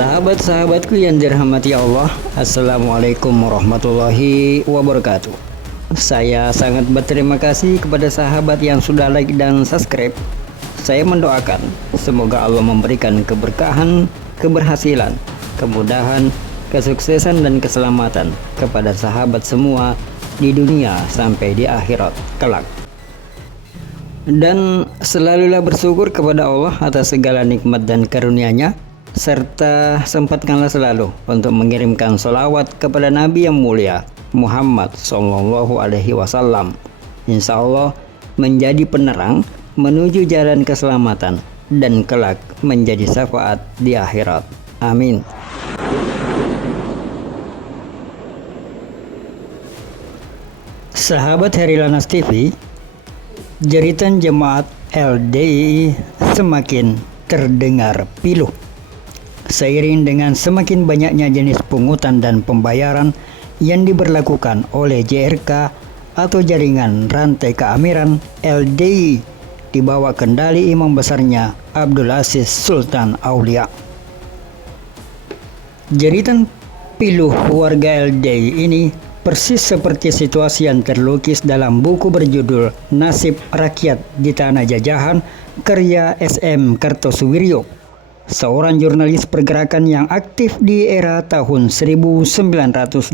Sahabat-sahabatku yang dirahmati Allah, Assalamualaikum warahmatullahi wabarakatuh. Saya sangat berterima kasih kepada sahabat yang sudah like dan subscribe. Saya mendoakan semoga Allah memberikan keberkahan, keberhasilan, kemudahan, kesuksesan dan keselamatan kepada sahabat semua di dunia sampai di akhirat kelak. Dan selalulah bersyukur kepada Allah atas segala nikmat dan karunia-Nya, serta sempatkanlah selalu untuk mengirimkan sholawat kepada Nabi yang mulia Muhammad Sallallahu Alaihi Wasallam. Insya Allah menjadi penerang menuju jalan keselamatan dan kelak menjadi syafaat di akhirat. Amin. Sahabat Herilanas TV, jeritan jemaat LDII semakin terdengar pilu. Seiring dengan semakin banyaknya jenis pungutan dan pembayaran yang diberlakukan oleh JRK atau Jaringan Rantai Keamiran LDII di bawah kendali imam besarnya Abdul Aziz Sultan Aulia. Jeritan pilu warga LDII ini persis seperti situasi yang terlukis dalam buku berjudul Nasib Rakyat di Tanah Jajahan karya SM Kartosuwiryo, seorang jurnalis pergerakan yang aktif di era tahun 1920.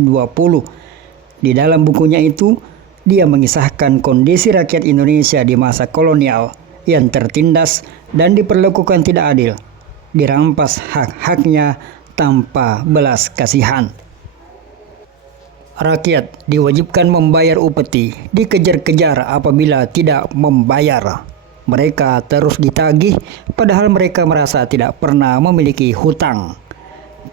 Di dalam bukunya itu, dia mengisahkan kondisi rakyat Indonesia di masa kolonial yang tertindas dan diperlakukan tidak adil, dirampas hak-haknya tanpa belas kasihan. Rakyat diwajibkan membayar upeti, dikejar-kejar apabila tidak membayar. Mereka terus ditagih padahal mereka merasa tidak pernah memiliki hutang.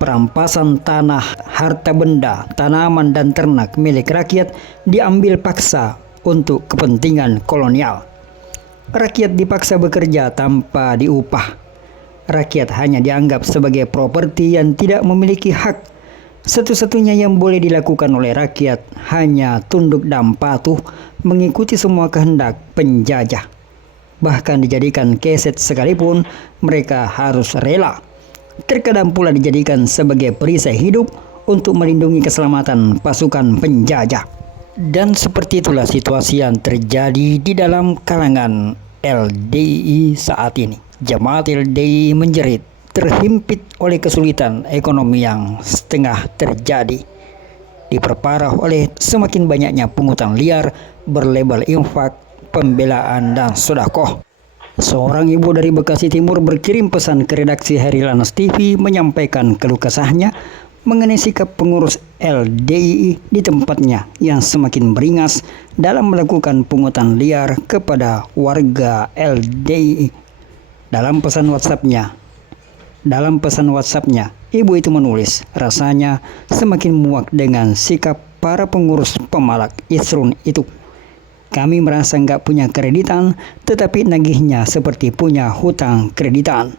Perampasan tanah, harta benda, tanaman dan ternak milik rakyat diambil paksa untuk kepentingan kolonial. Rakyat dipaksa bekerja tanpa diupah. Rakyat hanya dianggap sebagai properti yang tidak memiliki hak. Satu-satunya yang boleh dilakukan oleh rakyat hanya tunduk dan patuh mengikuti semua kehendak penjajah. Bahkan dijadikan keset sekalipun mereka harus rela. Terkadang pula dijadikan sebagai perisai hidup untuk melindungi keselamatan pasukan penjajah. Dan seperti itulah situasi yang terjadi di dalam kalangan LDII saat ini. Jemaat LDII menjerit, terhimpit oleh kesulitan ekonomi yang setengah terjadi, diperparah oleh semakin banyaknya pungutan liar berlabel infak, pembelaan dan sedekah. Seorang ibu dari Bekasi Timur berkirim pesan ke redaksi Herilanas TV menyampaikan keluh kesahnya mengenai sikap pengurus LDII di tempatnya yang semakin beringas dalam melakukan pungutan liar kepada warga LDII. Dalam pesan WhatsApp-nya, ibu itu menulis, rasanya semakin muak dengan sikap para pengurus pemalak Isrun itu. Kami merasa nggak punya kreditan, tetapi nagihnya seperti punya hutang kreditan.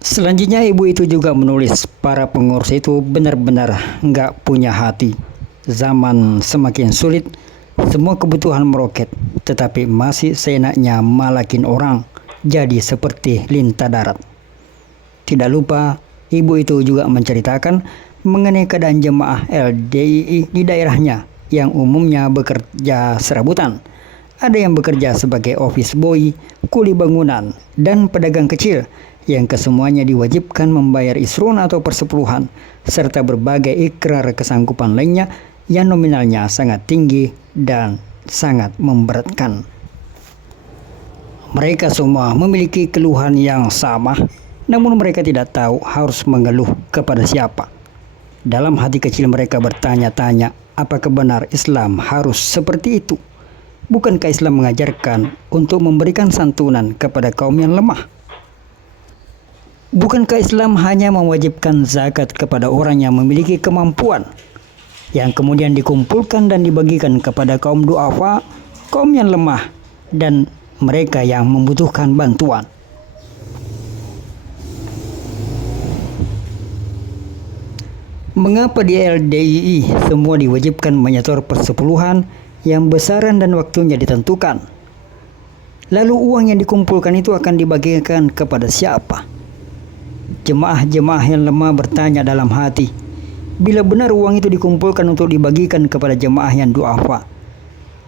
Selanjutnya ibu itu juga menulis, para pengurus itu benar-benar nggak punya hati. Zaman semakin sulit, semua kebutuhan meroket, tetapi masih seenaknya malakin orang, jadi seperti lintah darat. Tidak lupa, ibu itu juga menceritakan mengenai keadaan jemaah LDII di daerahnya yang umumnya bekerja serabutan. Ada yang bekerja sebagai office boy, kuli bangunan, dan pedagang kecil yang kesemuanya diwajibkan membayar isrun atau persepuluhan, serta berbagai ikrar kesanggupan lainnya yang nominalnya sangat tinggi dan sangat memberatkan. Mereka semua memiliki keluhan yang sama, namun mereka tidak tahu harus mengeluh kepada siapa. Dalam hati kecil mereka bertanya-tanya, apakah benar Islam harus seperti itu? Bukankah Islam mengajarkan untuk memberikan santunan kepada kaum yang lemah? Bukankah Islam hanya mewajibkan zakat kepada orang yang memiliki kemampuan, yang kemudian dikumpulkan dan dibagikan kepada kaum duafa, kaum yang lemah, dan mereka yang membutuhkan bantuan? Mengapa di LDII semua diwajibkan menyetor persepuluhan yang besaran dan waktunya ditentukan? Lalu uang yang dikumpulkan itu akan dibagikan kepada siapa? Jemaah-jemaah yang lemah bertanya dalam hati, bila benar uang itu dikumpulkan untuk dibagikan kepada jemaah yang duafa,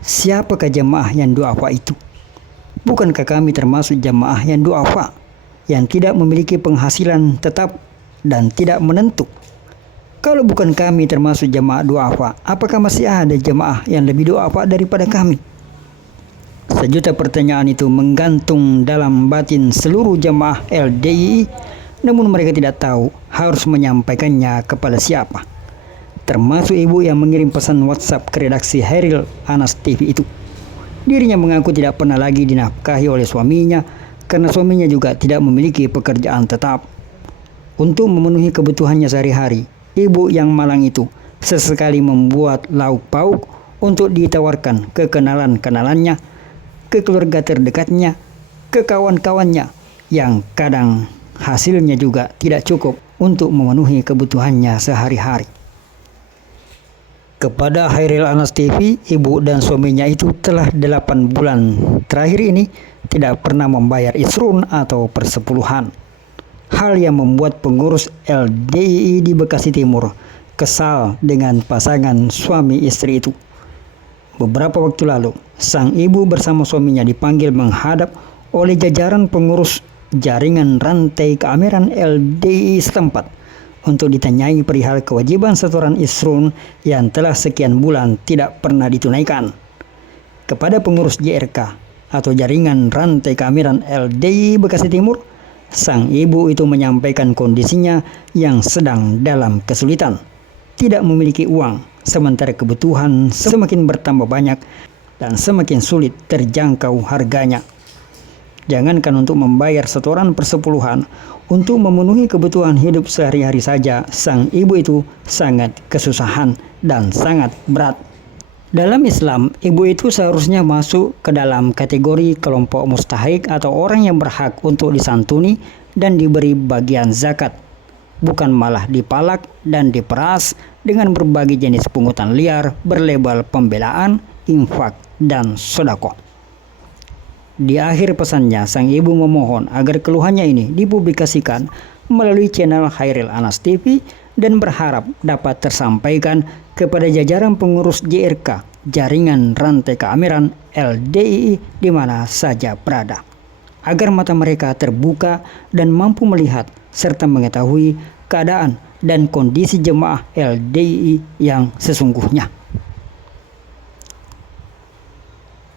siapakah jemaah yang duafa itu? Bukankah kami termasuk jemaah yang duafa, yang tidak memiliki penghasilan tetap dan tidak menentu? Kalau bukan kami termasuk jemaah duafa, apakah masih ada jemaah yang lebih duafa daripada kami? Sejuta pertanyaan itu menggantung dalam batin seluruh jemaah LDII, namun mereka tidak tahu harus menyampaikannya kepada siapa. Termasuk ibu yang mengirim pesan WhatsApp ke redaksi Hairil Anas TV itu. Dirinya mengaku tidak pernah lagi dinafkahi oleh suaminya karena suaminya juga tidak memiliki pekerjaan tetap. Untuk memenuhi kebutuhannya sehari-hari, ibu yang malang itu sesekali membuat lauk pauk untuk ditawarkan ke kenalan-kenalannya, ke keluarga terdekatnya, ke kawan-kawannya, yang kadang hasilnya juga tidak cukup untuk memenuhi kebutuhannya sehari-hari. Kepada Hairil Anas TV, ibu dan suaminya itu telah 8 bulan terakhir ini tidak pernah membayar isrun atau persepuluhan. Hal yang membuat pengurus LDII di Bekasi Timur kesal dengan pasangan suami istri itu. Beberapa waktu lalu, sang ibu bersama suaminya dipanggil menghadap oleh jajaran pengurus jaringan rantai keamiran LDII setempat untuk ditanyai perihal kewajiban setoran isrun yang telah sekian bulan tidak pernah ditunaikan. Kepada pengurus JRK atau jaringan rantai keamiran LDII Bekasi Timur, sang ibu itu menyampaikan kondisinya yang sedang dalam kesulitan, tidak memiliki uang, sementara kebutuhan semakin bertambah banyak dan semakin sulit terjangkau harganya. Jangankan untuk membayar setoran persepuluhan, untuk memenuhi kebutuhan hidup sehari-hari saja, sang ibu itu sangat kesusahan dan sangat berat. Dalam Islam, ibu itu seharusnya masuk ke dalam kategori kelompok mustahik atau orang yang berhak untuk disantuni dan diberi bagian zakat, bukan malah dipalak dan diperas dengan berbagai jenis pungutan liar berlabel pembelaan, infak, dan sedekah. Di akhir pesannya, sang ibu memohon agar keluhannya ini dipublikasikan melalui channel Hairil Anas TV dan berharap dapat tersampaikan kepada jajaran pengurus JRK, jaringan rantai keamiran LDII di mana saja berada, agar mata mereka terbuka dan mampu melihat serta mengetahui keadaan dan kondisi jemaah LDII yang sesungguhnya.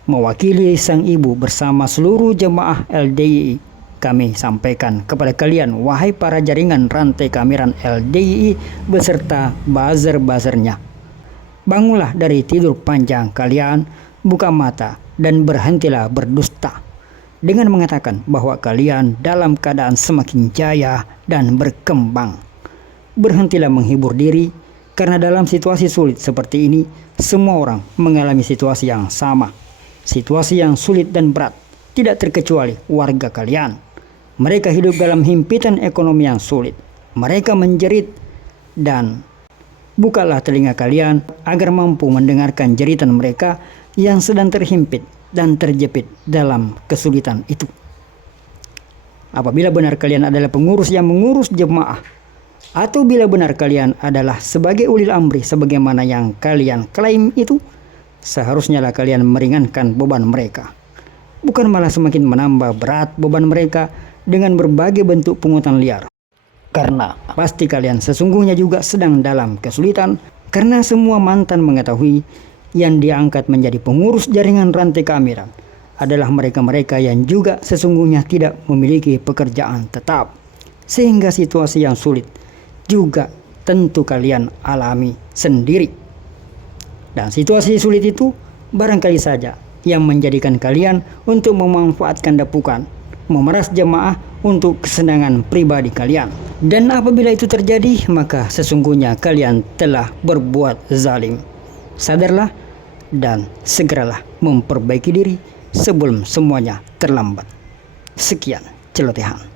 Mewakili sang ibu bersama seluruh jemaah LDII, kami sampaikan kepada kalian, wahai para jaringan rantai keamiran LDII beserta buzzer-buzzernya. Bangunlah dari tidur panjang kalian, buka mata dan berhentilah berdusta dengan mengatakan bahwa kalian dalam keadaan semakin jaya dan berkembang. Berhentilah menghibur diri, karena dalam situasi sulit seperti ini, semua orang mengalami situasi yang sama. Situasi yang sulit dan berat, tidak terkecuali warga kalian. Mereka hidup dalam himpitan ekonomi yang sulit. Mereka menjerit, dan bukalah telinga kalian agar mampu mendengarkan jeritan mereka yang sedang terhimpit dan terjepit dalam kesulitan itu. Apabila benar kalian adalah pengurus yang mengurus jemaah, atau bila benar kalian adalah sebagai ulil amri sebagaimana yang kalian klaim itu, seharusnya lah kalian meringankan beban mereka, bukan malah semakin menambah berat beban mereka dengan berbagai bentuk pungutan liar. Karena pasti kalian sesungguhnya juga sedang dalam kesulitan, karena semua mantan mengetahui yang diangkat menjadi pengurus jaringan rantai keamiran adalah mereka-mereka yang juga sesungguhnya tidak memiliki pekerjaan tetap, sehingga situasi yang sulit juga tentu kalian alami sendiri. Dan situasi sulit itu barangkali saja yang menjadikan kalian untuk memanfaatkan dapukan, memeras jemaah untuk kesenangan pribadi kalian. Dan apabila itu terjadi, maka sesungguhnya kalian telah berbuat zalim. Sadarlah dan segeralah memperbaiki diri sebelum semuanya terlambat. Sekian celotehan.